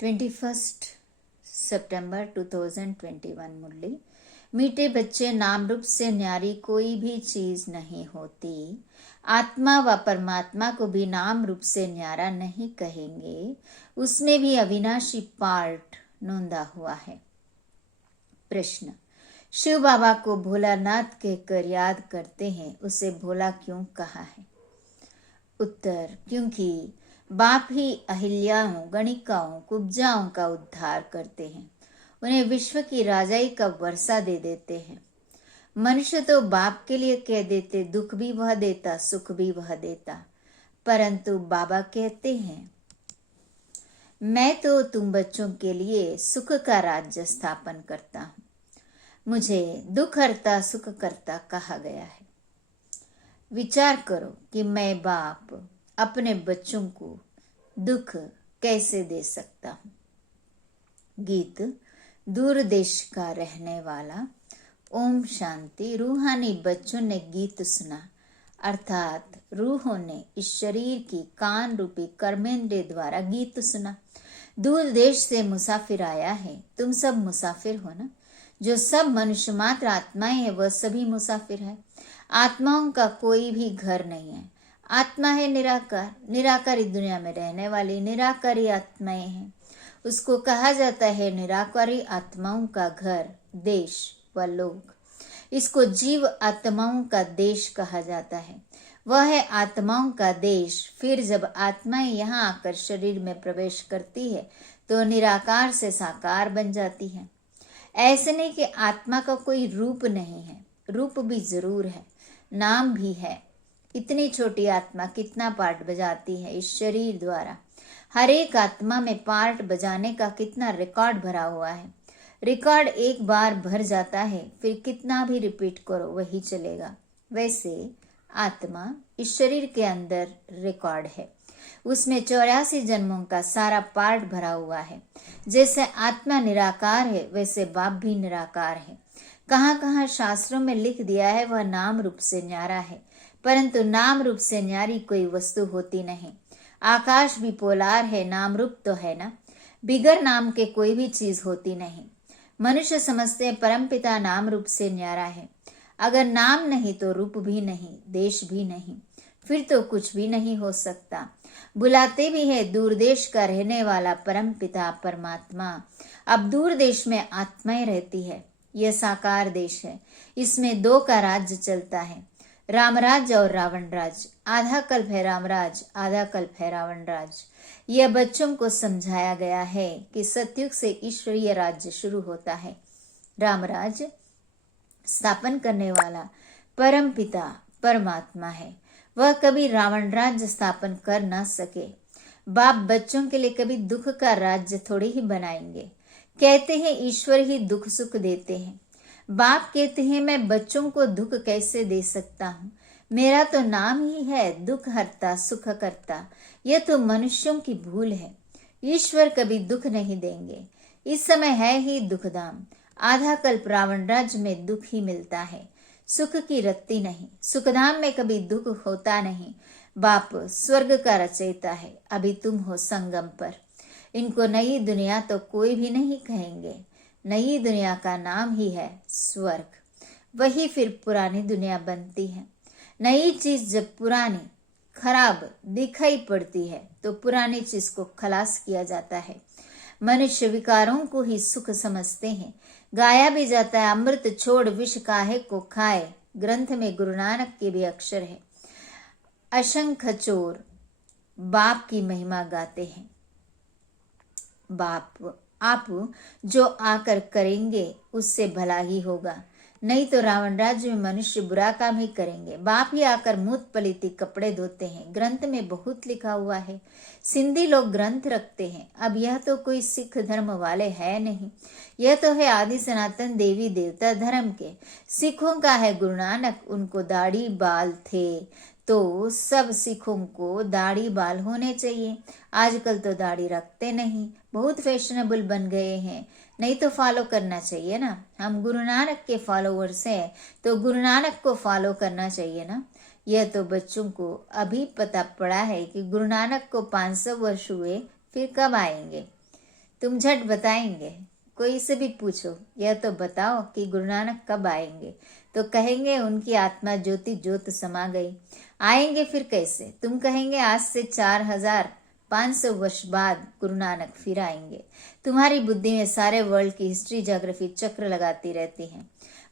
21 सितंबर 2021 मुरली। मीठे बच्चे, नाम रूप से न्यारी कोई भी चीज नहीं होती। आत्मा व परमात्मा को भी नाम रूप से न्यारा नहीं कहेंगे, उसमें भी अविनाशी पार्ट नोंदा हुआ है। प्रश्न, शिव बाबा को भोलानाथ कहकर याद करते हैं, उसे भोला क्यों कहा है? उत्तर, क्योंकि बाप ही अहिल्याओं, गणिकाओं, कुब्जाओं का उद्धार करते हैं, उन्हें विश्व की राजाई का वर्षा दे देते हैं। मनुष्य तो बाप के लिए कह देते, दुख भी वह देता, सुख भी वह देता, परंतु बाबा कहते हैं, मैं तो तुम बच्चों के लिए सुख का राज्य स्थापन करता हूं। मुझे दुख हरता सुख करता कहा गया है। विचार करो कि मैं बाप अपने बच्चों को दुख कैसे दे सकता हूँ। गीत दूर देश का रहने वाला। ओम शांति। रूहानी बच्चों ने गीत सुना, अर्थात रूहों ने इस शरीर की कान रूपी कर्मेंद्रिय द्वारा गीत सुना। दूर देश से मुसाफिर आया है, तुम सब मुसाफिर हो ना। जो सब मनुष्य मात्र आत्माएं हैं वह सभी मुसाफिर है। आत्माओं का कोई भी घर नहीं है। आत्मा है निराकार, निराकारी दुनिया में रहने वाली निराकारी आत्माएं हैं। उसको कहा जाता है निराकारी आत्माओं का घर, देश व लोक। इसको जीव आत्माओं का देश कहा जाता है। वह है आत्माओं का देश। फिर जब आत्माएं यहाँ आकर शरीर में प्रवेश करती है तो निराकार से साकार बन जाती है। ऐसे नहीं कि आत्मा का कोई रूप नहीं है, रूप भी जरूर है, नाम भी है। इतनी छोटी आत्मा कितना पार्ट बजाती है इस शरीर द्वारा। हर एक आत्मा में पार्ट बजाने का कितना रिकॉर्ड भरा हुआ है। रिकॉर्ड एक बार भर जाता है, फिर कितना भी रिपीट करो वही चलेगा। वैसे आत्मा इस शरीर के अंदर रिकॉर्ड है, उसमें 84 जन्मों का सारा पार्ट भरा हुआ है। जैसे आत्मा निराकार है वैसे बाप भी निराकार है। कहाँ कहाँ शास्त्रों में लिख दिया है वह नाम रूप से न्यारा है, परंतु नाम रूप से न्यारी कोई वस्तु होती नहीं। आकाश भी पोलार है, नाम रूप तो है ना। बिगर नाम के कोई भी चीज होती नहीं। मनुष्य समझते हैं परमपिता नाम रूप से न्यारा है। अगर नाम नहीं तो रूप भी नहीं, देश भी नहीं, फिर तो कुछ भी नहीं हो सकता। बुलाते भी है दूर देश का रहने वाला परम पिता परमात्मा। अब दूर देश में आत्माएं रहती है। यह साकार देश है, इसमें दो का राज्य चलता है, राम राज्य और रावण राज्य। आधा कल्प है रामराज, आधा कल्प है रावण राज्य। यह बच्चों को समझाया गया है कि सतयुग से ईश्वरीय राज्य शुरू होता है। राम राज्य स्थापन करने वाला परम पिता परमात्मा है, वह कभी रावण राज्य स्थापन कर न सके। बाप बच्चों के लिए कभी दुख का राज्य थोड़ी ही बनाएंगे। कहते हैं ईश्वर ही दुख सुख देते हैं। बाप कहते हैं मैं बच्चों को दुख कैसे दे सकता हूँ, मेरा तो नाम ही है दुख हरता सुख करता। यह तो मनुष्यों की भूल है। ईश्वर कभी दुख नहीं देंगे। इस समय है ही दुखधाम। आधा कल्प रावण राज्य में दुख ही मिलता है, सुख की रत्ती नहीं। सुखधाम में कभी दुख होता नहीं। बाप स्वर्ग का रचयिता है, अभी तुम हो संगम पर। इनको नई दुनिया तो कोई भी नहीं कहेंगे। नई दुनिया का नाम ही है स्वर्ग। वही फिर पुरानी दुनिया बनती है। नई चीज जब पुरानी खराब दिखाई पड़ती है तो पुरानी चीज को खलास किया जाता है। मनुष्य विकारों को ही सुख समझते हैं। गाया भी जाता है अमृत छोड़ विष काहे को खाए। ग्रंथ में गुरु नानक के भी अक्षर है। असंख्य चोर बाप की महिमा गाते हैं। बाप आप जो आकर करेंगे उससे भला ही होगा, नहीं तो रावण राज्य में मनुष्य बुरा काम ही करेंगे। बाप ही आकर मूत पलीती कपड़े धोते हैं। ग्रंथ में बहुत लिखा हुआ है। सिंधी लोग ग्रंथ रखते हैं। अब यह तो कोई सिख धर्म वाले है नहीं, यह तो है आदि सनातन देवी देवता धर्म के। सिखों का है गुरु नानक, उनको दाढ़ी बाल थे तो सब सिखों को दाढ़ी बाल होने चाहिए। आजकल तो दाढ़ी रखते नहीं, बहुत फैशनेबल बन गए हैं। नहीं तो फॉलो करना चाहिए ना। हम गुरु नानक के फॉलोअर्स हैं तो गुरु नानक को फॉलो करना चाहिए ना। यह तो बच्चों को अभी पता पड़ा है कि गुरु नानक को 500 वर्ष हुए, फिर कब आएंगे। तुम झट बताएंगे। कोई से भी पूछो, यह तो बताओ कि गुरु नानक कब आएंगे, तो कहेंगे उनकी आत्मा ज्योति ज्योत समा गई। आएंगे फिर कैसे? तुम कहेंगे आज से 4500 वर्ष बाद गुरु नानक फिर आएंगे। तुम्हारी बुद्धि में सारे वर्ल्ड की हिस्ट्री ज्योग्राफी चक्र लगाती रहती है।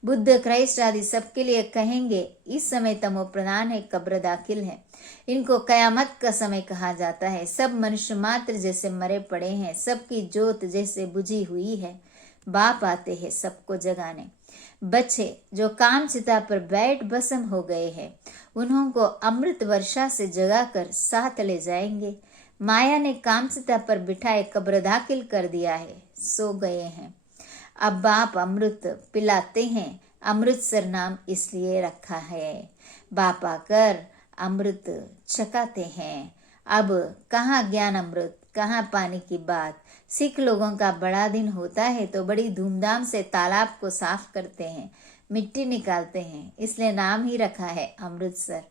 बुद्ध, क्राइस्ट आदि सबके लिए कहेंगे इस समय तमो प्रधान है, कब्र दाखिल है। इनको कयामत का समय कहा जाता है। सब मनुष्य मात्र जैसे मरे पड़े हैं, सबकी ज्योत जैसे बुझी हुई है। बाप आते हैं सबको जगाने। बच्चे जो काम चिता पर बैठ भस्म हो गए हैं, उन्हों को अमृत वर्षा से जगाकर साथ ले जाएंगे। माया ने काम चिता पर बिठाए कब्र दाखिल कर दिया है, सो गए हैं। अब बाप अमृत पिलाते हैं। अमृतसर नाम इसलिए रखा है। बाप आकर अमृत चकाते हैं। अब कहाँ ज्ञान अमृत, कहाँ पानी की बात। सिख लोगों का बड़ा दिन होता है तो बड़ी धूमधाम से तालाब को साफ करते हैं, मिट्टी निकालते हैं, इसलिए नाम ही रखा है अमृतसर,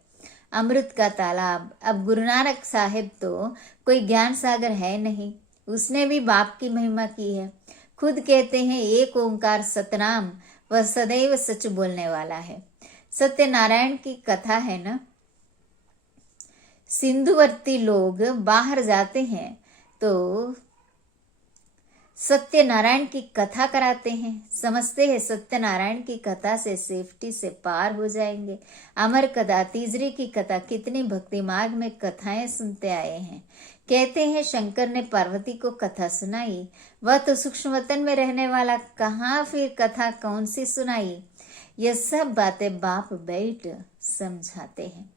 अमृत का तालाब। अब गुरु नानक साहिब तो कोई ज्ञान सागर है नहीं, उसने भी बाप की महिमा की है। खुद कहते हैं एक ओंकार सतनाम, वह सदैव सच बोलने वाला है। सत्यनारायण की कथा है ना, सिंधुवर्ती लोग बाहर जाते हैं तो सत्यनारायण की कथा कराते हैं, समझते हैं सत्यनारायण की कथा से सेफ्टी से पार हो जाएंगे। अमर कथा, तीसरी की कथा, कितनी भक्ति मार्ग में कथाएं सुनते आए हैं। कहते हैं शंकर ने पार्वती को कथा सुनाई, वह तो सूक्ष्म वतन में रहने वाला, कहाँ फिर कथा कौन सी सुनाई। यह सब बातें बाप बैठ समझाते हैं।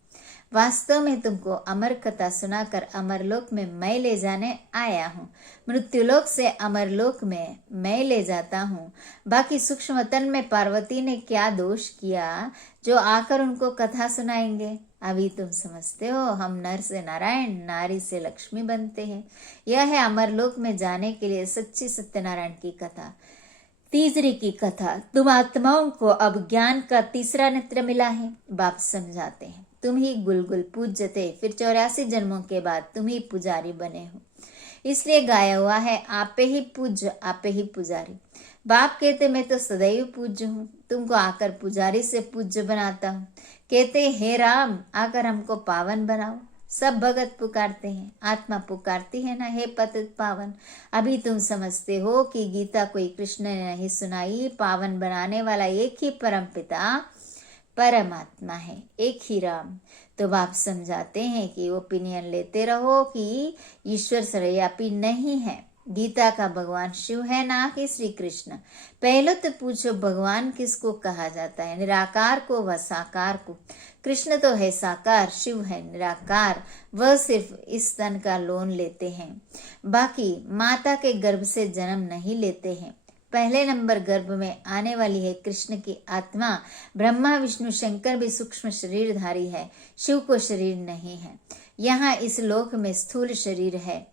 वास्तव में तुमको अमर कथा सुनाकर अमरलोक में मैं ले जाने आया हूँ। मृत्युलोक से अमरलोक में मैं ले जाता हूँ। बाकी सूक्ष्म वतन में पार्वती ने क्या दोष किया जो आकर उनको कथा सुनाएंगे। अभी तुम समझते हो हम नर से नारायण, नारी से लक्ष्मी बनते हैं। यह है अमरलोक में जाने के लिए सच्ची सत्यनारायण की कथा। तीसरी की कथा, तुम आत्माओं को अब ज्ञान का तीसरा नेत्र मिला है। बाप समझाते हैं तुम ही गुलगुल पूज्यते, फिर 84 जन्मों के बाद तुम ही पुजारी बने हो, इसलिए गाया हुआ है आपे ही पूज्य आपे ही पुजारी। बाप कहते मैं तो सदैव पूज्य हूँ, तुमको आकर पुजारी से पूज्य बनाता हूँ। कहते हे राम आकर हमको पावन बनाओ। सब भगत पुकारते हैं, आत्मा पुकारती है ना, हे पतित पावन। अभी तुम समझते हो कि गीता कोई कृष्ण ने नहीं सुनाई, पावन बनाने वाला एक ही परम पिता परमात्मा है, एक ही राम। तो बाप समझाते हैं कि ओपिनियन लेते रहो कि ईश्वर सर्वव्यापी नहीं है। गीता का भगवान शिव है ना कि श्री कृष्ण। पहले तो पूछो भगवान किसको कहा जाता है, निराकार को व साकार को। कृष्ण तो है साकार, शिव है निराकार, वह सिर्फ इस तन का लोन लेते हैं, बाकी माता के गर्भ से जन्म नहीं लेते हैं। पहले नंबर गर्भ में आने वाली है कृष्ण की आत्मा। ब्रह्मा विष्णु शंकर भी सूक्ष्म शरीरधारी है, शिव को शरीर नहीं है। यहाँ इस लोक में स्थूल शरीर है।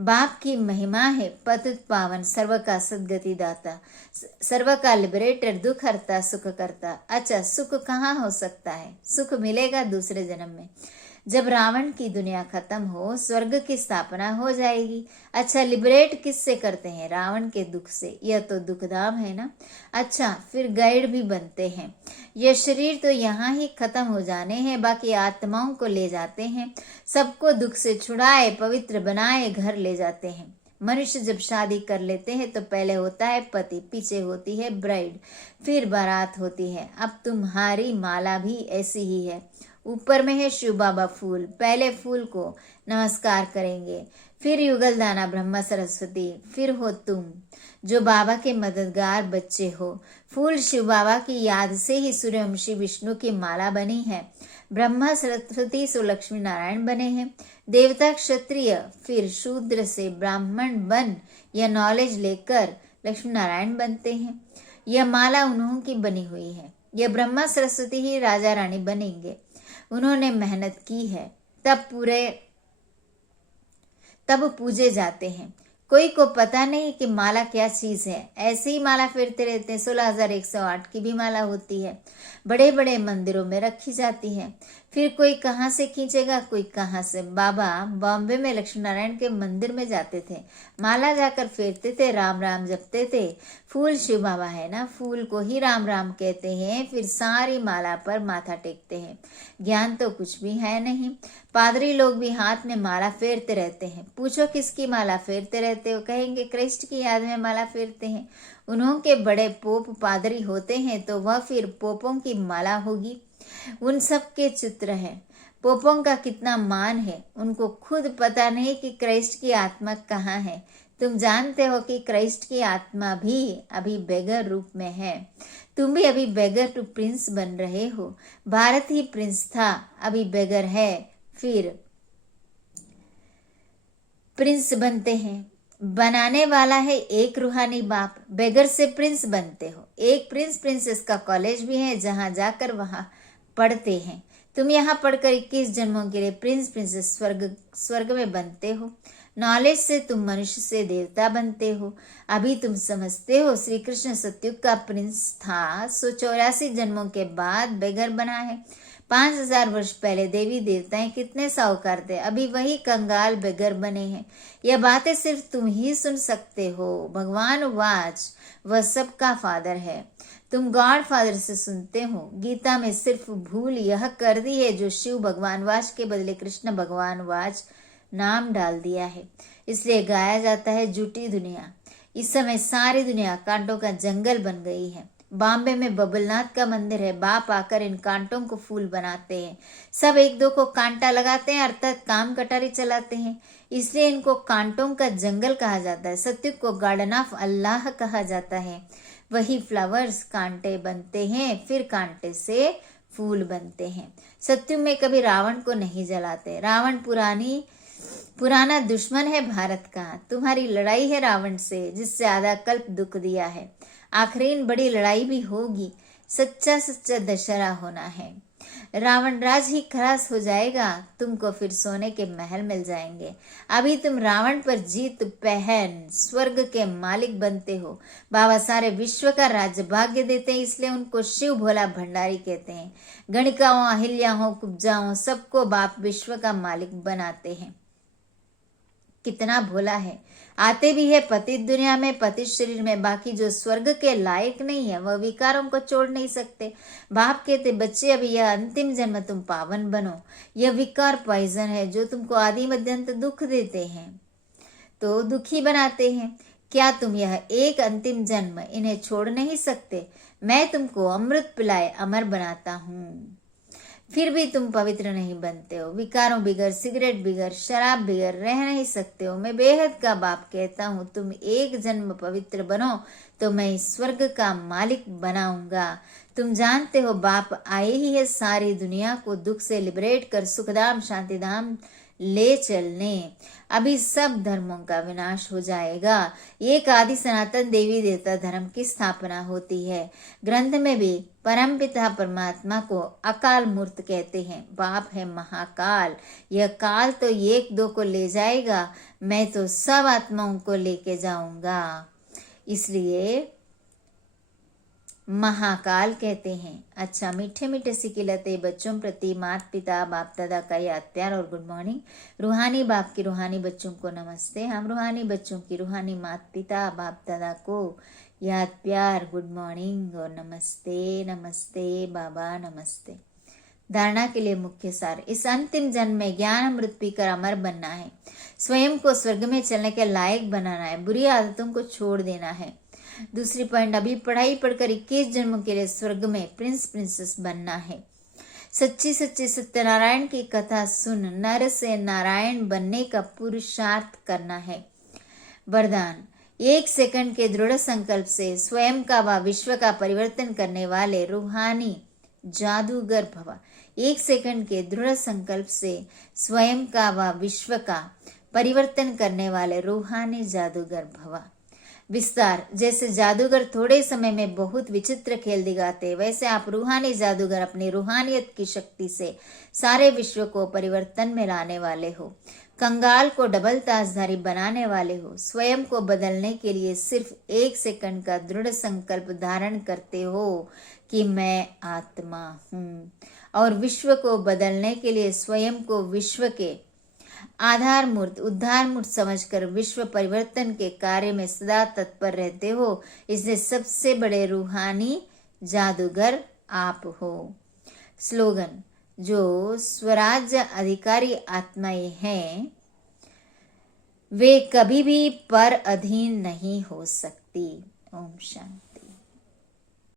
बाप की महिमा है पतित पावन, सर्व का सदगति दाता, सर्व का लिबरेटर, दुख हरता सुख करता। अच्छा सुख कहाँ हो सकता है? सुख मिलेगा दूसरे जन्म में, जब रावण की दुनिया खत्म हो, स्वर्ग की स्थापना हो जाएगी। अच्छा लिबरेट किससे करते हैं? रावण के दुख से, यह तो दुखधाम है ना। अच्छा फिर गाइड भी बनते हैं। यह शरीर तो यहाँ ही खत्म हो जाने हैं, बाकी आत्माओं को ले जाते हैं, सबको दुख से छुड़ाए पवित्र बनाए घर ले जाते हैं। मनुष्य जब शादी कर लेते हैं तो पहले होता है पति, पीछे होती है ब्राइड, फिर बारात होती है। अब तुम्हारी माला भी ऐसी ही है। ऊपर में है शिव बाबा फूल, पहले फूल को नमस्कार करेंगे, फिर युगल दाना ब्रह्मा सरस्वती, फिर हो तुम जो बाबा के मददगार बच्चे हो। फूल शिव बाबा की याद से ही सूर्यवंशी विष्णु की माला बनी है। ब्रह्मा सरस्वती से लक्ष्मी नारायण बने हैं। देवता क्षत्रिय फिर शूद्र से ब्राह्मण बन यह नॉलेज लेकर लक्ष्मी नारायण बनते हैं। यह माला उन्हों की बनी हुई है। यह ब्रह्मा सरस्वती ही राजा रानी बनेंगे। उन्होंने मेहनत की है, तब पूजे जाते हैं। कोई को पता नहीं कि माला क्या चीज है, ऐसे ही माला फेरते रहते हैं। 16,108 की भी माला होती है, बड़े बड़े मंदिरों में रखी जाती है। फिर कोई कहाँ से खींचेगा, कोई कहाँ से। बाबा बॉम्बे में लक्ष्मी नारायण के मंदिर में जाते थे, माला जाकर फेरते थे, राम राम जपते थे। फूल शिव बाबा है ना, फूल को ही राम राम कहते हैं, फिर सारी माला पर माथा टेकते हैं। ज्ञान तो कुछ भी है नहीं। पादरी लोग भी हाथ में माला फेरते रहते हैं। पूछो किसकी माला फेरते रहते हो, कहेंगे क्राइस्ट की याद में माला फेरते हैं। उन्हों के बड़े पोप पादरी होते हैं तो वह फिर पोपों की माला होगी। उन सब के चित्र हैं। पोपों का कितना मान है, उनको खुद पता नहीं कि क्राइस्ट की आत्मा कहाँ है। तुम जानते हो कि क्राइस्ट की आत्मा भी अभी बेगर रूप में है। तुम भी अभी बेगर टू प्रिंस बन रहे हो। भारत ही प्रिंस था, अभी बेगर है, फिर प्रिंस बनते हैं। बनाने वाला है एक रूहानी बाप, बेगर से प्रिंस बनते हो। एक प्रिंस प्रिंसेस का कॉलेज भी है जहाँ जाकर वहाँ पढ़ते हैं। तुम यहाँ पढ़कर 21 जन्मों के लिए प्रिंस प्रिंसेस स्वर्ग में बनते हो। नॉलेज से तुम मनुष्य से देवता बनते हो। अभी तुम समझते हो श्री कृष्ण सतयुग का प्रिंस था, 184 जन्मों के बाद बेगर बना है। 5000 वर्ष पहले देवी देवताएं कितने साहूकार थे, अभी वही कंगाल बेगर बने हैं। यह बातें सिर्फ तुम ही सुन सकते हो। भगवान वाच वह सबका फादर है। तुम गॉड फादर से सुनते हो। गीता में सिर्फ भूल यह कर दी है जो शिव भगवान वाच के बदले कृष्ण भगवान वाच नाम डाल दिया है, इसलिए गाया जाता है झूठी दुनिया। इस समय सारी दुनिया कांटों का जंगल बन गई है। बॉम्बे में बबलनाथ का मंदिर है। बाप आकर इन कांटों को फूल बनाते हैं। सब एक दो को कांटा लगाते हैं, अर्थात काम कटारी चलाते हैं, इसलिए इनको कांटों का जंगल कहा जाता है। सत्युग को गार्डन ऑफ अल्लाह कहा जाता है। वही फ्लावर्स कांटे बनते हैं, फिर कांटे से फूल बनते हैं। सत्युग में कभी रावण को नहीं जलाते। रावण पुराना दुश्मन है भारत का। तुम्हारी लड़ाई है रावण से, जिससे आधा कल्प दुख दिया है। आखिरी बड़ी लड़ाई भी होगी। सच्चा सच्चा दशहरा होना है। रावण राज ही खलास हो जाएगा, तुमको फिर सोने के महल मिल जाएंगे। अभी तुम रावण पर जीत पहन स्वर्ग के मालिक बनते हो। बाबा सारे विश्व का राज्य भाग्य देते हैं, इसलिए उनको शिव भोला भंडारी कहते हैं। गणिकाओं, अहिल्याओं, कुब्जाओं सबको बाप विश्व का मालिक बनाते हैं। कितना भोला है। आते भी है पतित दुनिया में, पतित शरीर में। बाकी जो स्वर्ग के लायक नहीं है वह विकारों को छोड़ नहीं सकते। बाप कहते बच्चे अभी यह अंतिम जन्म तुम पावन बनो। यह विकार पॉइजन है जो तुमको आदि मध्यंत दुख देते हैं, तो दुखी बनाते हैं। क्या तुम यह एक अंतिम जन्म इन्हें छोड़ नहीं सकते? मैं तुमको अमृत पिलाए अमर बनाता हूँ, फिर भी तुम पवित्र नहीं बनते हो। विकारों बिगर, सिगरेट बिगर, शराब बिगर रह नहीं सकते हो। मैं बेहद का बाप कहता हूँ, तुम एक जन्म पवित्र बनो तो मैं इस स्वर्ग का मालिक बनाऊंगा। तुम जानते हो बाप आए ही है सारी दुनिया को दुख से लिबरेट कर सुखधाम शांतिधाम ले चलने। अभी सब धर्मों का विनाश हो जाएगा। एक आदि सनातन देवी देवता धर्म की स्थापना होती है। ग्रंथ में भी परमपिता परमात्मा को अकाल मूर्त कहते हैं। बाप है महाकाल। यह काल तो एक दो को ले जाएगा, मैं तो सब आत्माओं को लेके जाऊंगा, इसलिए महाकाल कहते हैं। अच्छा, मीठे मीठे सिकिलते बच्चों प्रति माता पिता बाप दादा का याद प्यार और गुड मॉर्निंग। रूहानी बाप की रूहानी बच्चों को नमस्ते। हम रूहानी बच्चों की रूहानी माता पिता बाप दादा को याद प्यार, गुड मॉर्निंग और नमस्ते। नमस्ते बाबा, नमस्ते। धारणा के लिए मुख्य सार। इस अंतिम जन्म में ज्ञान अमृत पीकर अमर बनना है। स्वयं को स्वर्ग में चलने के लायक बनाना है। बुरी आदतों को छोड़ देना है। दूसरी पॉइंट, अभी पढ़ाई पढ़कर 21 जन्मों के लिए स्वर्ग में प्रिंस प्रिंसेस बनना है। सच्ची सच्ची सत्यनारायण की कथा सुन नर से नारायण बनने का पुरुषार्थ करना है। वरदान, 1 सेकंड के दृढ़ संकल्प से स्वयं का व विश्व का परिवर्तन करने वाले रूहानी जादूगर भव। 1 सेकंड के दृढ़ संकल्प से स्वयं का व विश्व का परिवर्तन करने वाले रूहानी जादूगर भव। विस्तार, जैसे जादूगर थोड़े समय में बहुत विचित्र खेल दिखाते, वैसे आप रूहानी जादूगर अपनी रूहानियत की शक्ति से सारे विश्व को परिवर्तन में लाने वाले हो। कंगाल को डबल ताजधारी बनाने वाले हो। स्वयं को बदलने के लिए सिर्फ 1 सेकंड का दृढ़ संकल्प धारण करते हो कि मैं आत्मा हूँ। और विश्व को बदलने के लिए स्वयं को विश्व के आधार मूर्त उद्धार मूर्त समझकर विश्व परिवर्तन के कार्य में सदा तत्पर रहते हो, इसलिए सबसे बड़े रूहानी जादूगर आप हो। स्लोगन: जो स्वराज्य अधिकारी आत्माएं हैं वे कभी भी पर अधीन नहीं हो सकती। ओम शांति।